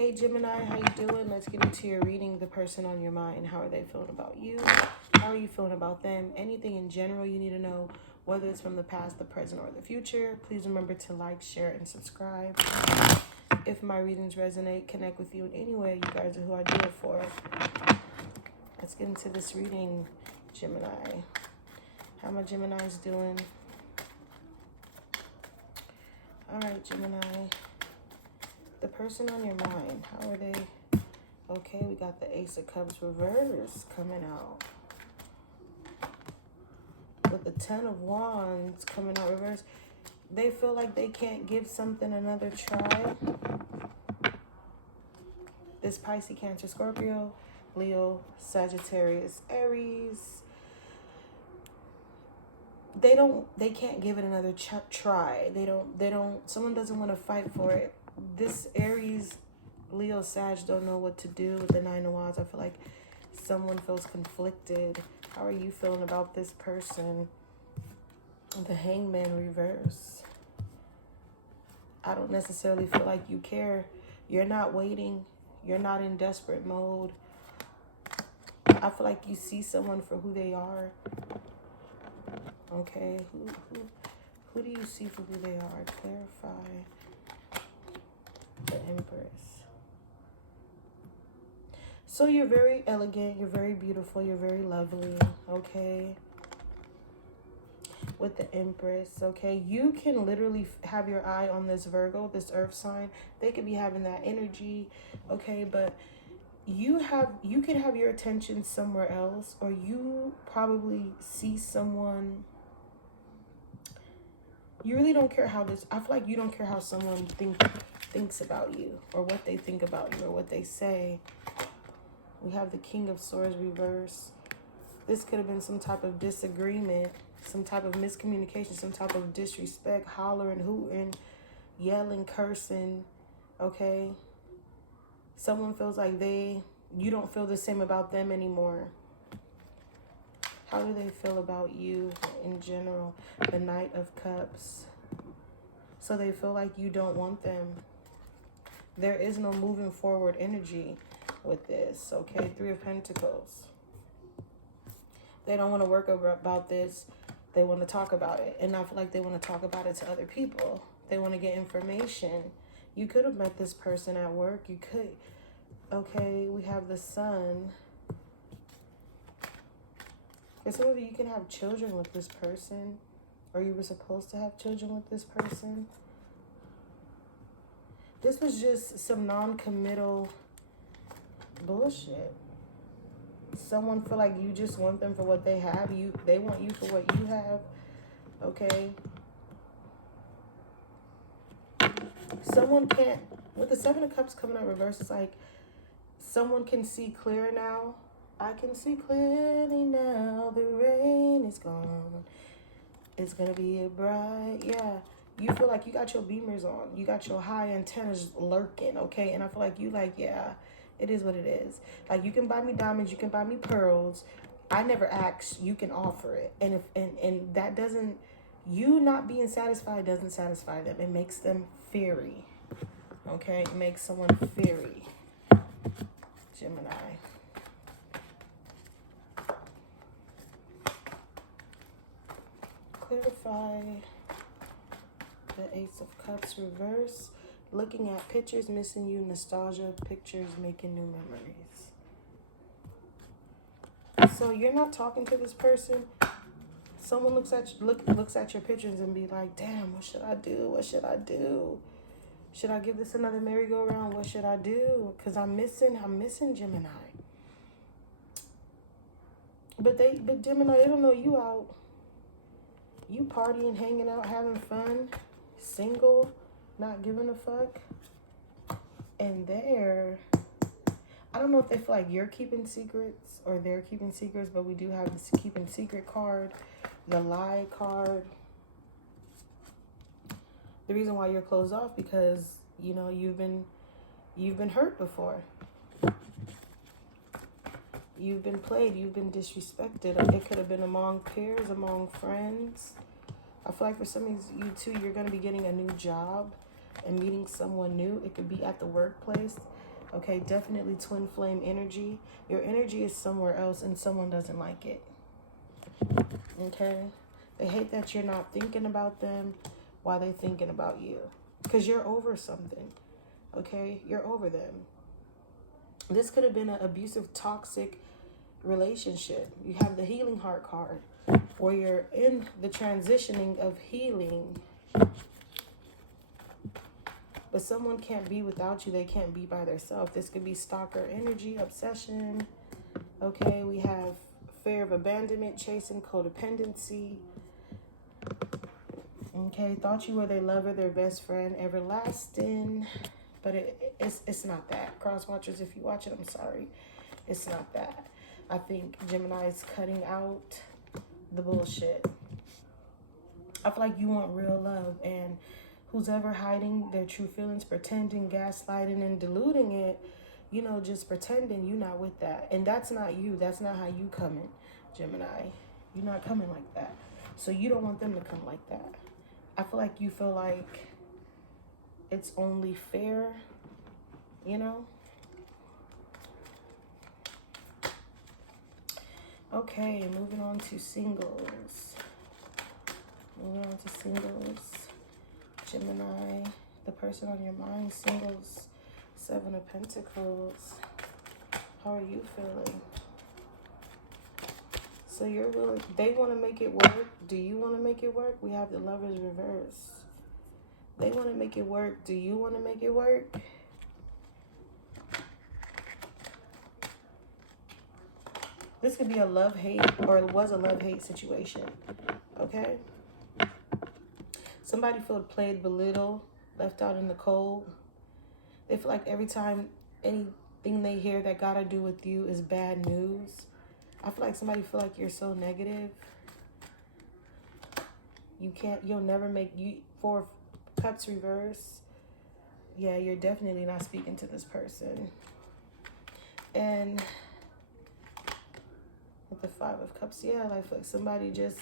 Hey Gemini, how you doing? Let's get into your reading. The person on your mind. How are they feeling about you? How are you feeling about them? Anything in general you need to know, whether it's from the past, the present, or the future. Please remember to like, share, and subscribe. If my readings resonate, connect with you in any way, you guys are who I do it for. Let's get into this reading, Gemini. How my Geminis doing? All right, Gemini. The person on your mind, how are they? Okay, we got the Ace of Cups reverse coming out. With the Ten of Wands coming out reverse. They feel like they can't give something another try. This Pisces, Cancer, Scorpio, Leo, Sagittarius, Aries. They can't give it another try. Someone doesn't want to fight for it. This Aries, Leo, Sag don't know what to do with the Nine of Wands. I feel like someone feels conflicted. How are you feeling about this person? The Hangman reverse. I don't necessarily feel like you care. You're not waiting. You're not in desperate mode. I feel like you see someone for who they are. Okay, who do you see for who they are? Clarify. The Empress. So you're very elegant, you're very beautiful, you're very lovely, okay? With the Empress, okay? You can literally have your eye on this Virgo, this earth sign. They could be having that energy, okay? But you can have your attention somewhere else, or you probably see someone. You really don't care how this, I feel like you don't care how someone thinks about you, or what they think about you, or what they say. We have the King of Swords reverse. This could have been some type of disagreement, some type of miscommunication, some type of disrespect, hollering, hooting, yelling, cursing, okay? Someone feels like you don't feel the same about them anymore. How do they feel about you in general? The Knight of Cups. So they feel like you don't want them. There is no moving forward energy with this, okay? Three of Pentacles. They don't want to work about this. They want to talk about it. And I feel like they want to talk about it to other people. They want to get information. You could have met this person at work. You could. Okay, we have the Sun. And some of you can have children with this person, or you were supposed to have children with this person. This was just some non-committal bullshit. Someone feel like you just want them for what they have. They want you for what you have. Okay. Someone can't, with the Seven of Cups coming out reverse, it's like someone can see clear now. I can see clearly now, the rain is gone. It's gonna be a bright, yeah. You feel like you got your beamers on. You got your high antennas lurking, okay? And I feel like you like, yeah, it is what it is. Like, you can buy me diamonds, you can buy me pearls. I never asked, you can offer it. And that doesn't, you not being satisfied doesn't satisfy them. It makes them fiery, okay? It makes someone fiery. Gemini. Clarify the Ace of Cups reverse. Looking at pictures, missing you, nostalgia, pictures, making new memories. So you're not talking to this person. Someone looks at your pictures and be like, damn, what should I do? What should I do? Should I give this another merry-go-round? What should I do? Because I'm missing Gemini. But Gemini, they don't know you out. You partying, hanging out, having fun, single, not giving a fuck. And I don't know if they feel like you're keeping secrets or they're keeping secrets, but we do have this keeping secret card, the lie card. The reason why you're closed off because, you know, you've been hurt before. You've been played, you've been disrespected. It could have been among peers, among friends. I feel like for some of you too, you're going to be getting a new job and meeting someone new. It could be at the workplace. Okay, definitely twin flame energy. Your energy is somewhere else and someone doesn't like it. Okay? They hate that you're not thinking about them while they're thinking about you. Because you're over something. Okay? You're over them. This could have been an abusive, toxic relationship. You have the healing heart card where you're in the transitioning of healing. But someone can't be without you. They can't be by themselves. This could be stalker energy, obsession. Okay, we have fear of abandonment, chasing, codependency. Okay, thought you were their lover, their best friend, everlasting. But it's not that. Cross watchers, if you watch it, I'm sorry. It's not that. I think Gemini is cutting out the bullshit. I feel like you want real love, and who's ever hiding their true feelings, pretending, gaslighting, and diluting it, you know, just pretending you're not with that. And that's not you. That's not how you coming, Gemini. You're not coming like that. So you don't want them to come like that. I feel like you feel like it's only fair, you know? Okay, moving on to singles. Moving on to singles. Gemini, the person on your mind, singles, 7 of Pentacles. How are you feeling? So you're willing, they want to make it work. Do you want to make it work? We have the Lovers reverse. They want to make it work. Do you want to make it work? This could be a love-hate, or it was a love-hate situation, okay? Somebody felt played, belittled, left out in the cold. They feel like every time anything they hear that got to do with you is bad news. I feel like somebody feel like you're so negative. You'll never make, 4 Cups reverse. Yeah, you're definitely not speaking to this person. And with the 5 of Cups, yeah, like somebody just,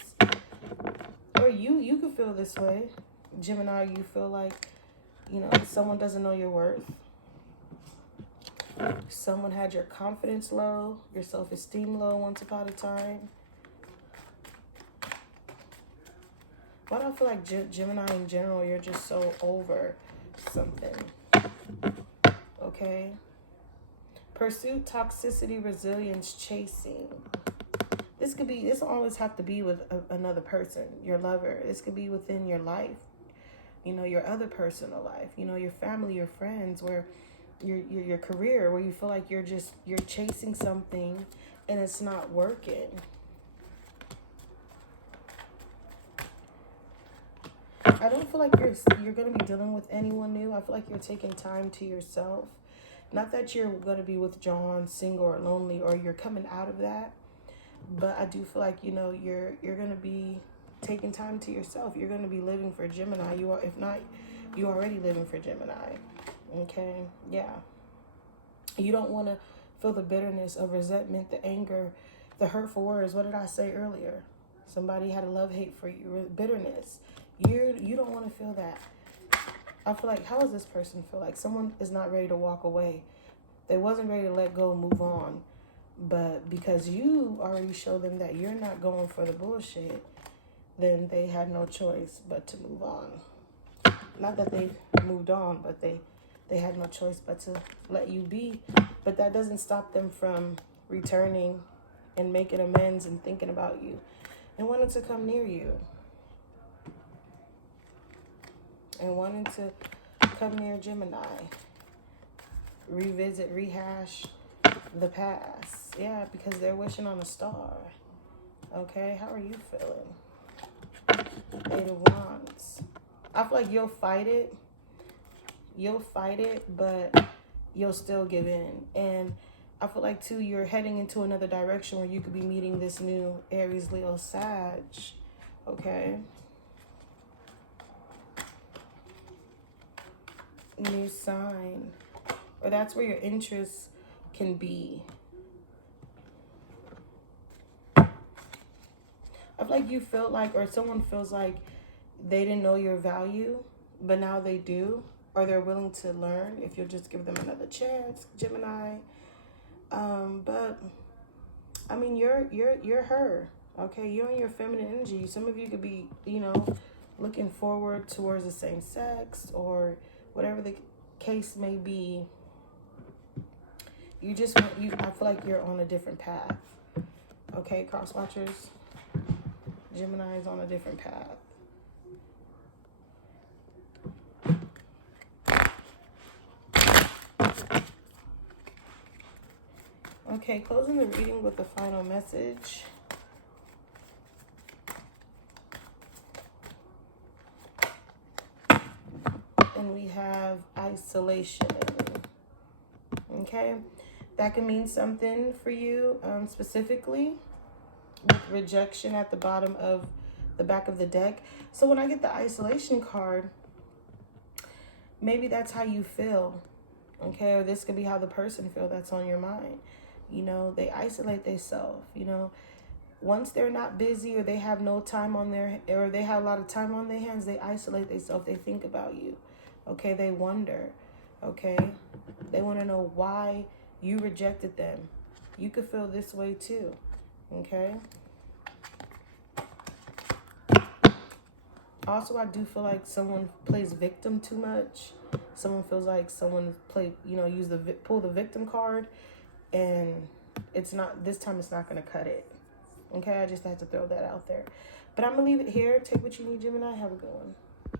or you could feel this way. Gemini, you feel like, you know, someone doesn't know your worth. Someone had your confidence low, your self-esteem low once upon a time. Why do I feel like Gemini in general, you're just so over something? Okay. Pursuit, toxicity, resilience, chasing. This don't always have to be with another person, your lover. This could be within your life, you know, your other personal life, you know, your family, your friends, where your career, where you feel like you're chasing something and it's not working. I don't feel like you're going to be dealing with anyone new. I feel like you're taking time to yourself. Not that you're going to be withdrawn, single, or lonely, or you're coming out of that. But I do feel like, you know, you're going to be taking time to yourself. You're going to be living for Gemini. If not, you're already living for Gemini. Okay? Yeah. You don't want to feel the bitterness of resentment, the anger, the hurtful words. What did I say earlier? Somebody had a love-hate for you. Bitterness. You don't want to feel that. I feel like, how does this person feel? Like someone is not ready to walk away. They wasn't ready to let go, move on. But because you already showed them that you're not going for the bullshit, then they had no choice but to move on. Not that they moved on, but they had no choice but to let you be. But that doesn't stop them from returning and making amends and thinking about you and wanting to come near you. And wanting to come near Gemini. Revisit, rehash the past. Yeah, because they're wishing on a star. Okay, how are you feeling? 8 of Wands. I feel like you'll fight it. You'll fight it, but you'll still give in. And I feel like, too, you're heading into another direction where you could be meeting this new Aries, Leo, Sag. Okay? New sign. Or that's where your interests can be. I feel like you feel like, or someone feels like they didn't know your value, but now they do. or they're willing to learn if you'll just give them another chance, Gemini. But I mean, you're her. Okay, you're in your feminine energy. Some of you could be, you know, looking forward towards the same sex or whatever the case may be. You just want, I feel like you're on a different path. Okay, cross watchers. Gemini is on a different path. Okay, closing the reading with the final message. And we have isolation. Okay, that can mean something for you specifically, with rejection at the bottom of the back of the deck. So when I get the isolation card, maybe that's how you feel. Okay, or this could be how the person feels that's on your mind. You know, they isolate themselves. You know, once they're not busy or they have no time on their, or they have a lot of time on their hands, they isolate themselves. They think about you. Okay, they wonder. Okay, they want to know why you rejected them. You could feel this way too. Okay. Also, I do feel like someone plays victim too much. Someone feels like someone pull the victim card, and it's not, this time it's not going to cut it. Okay, I just had to throw that out there. But I'm going to leave it here. Take what you need, Gemini. Have a good one.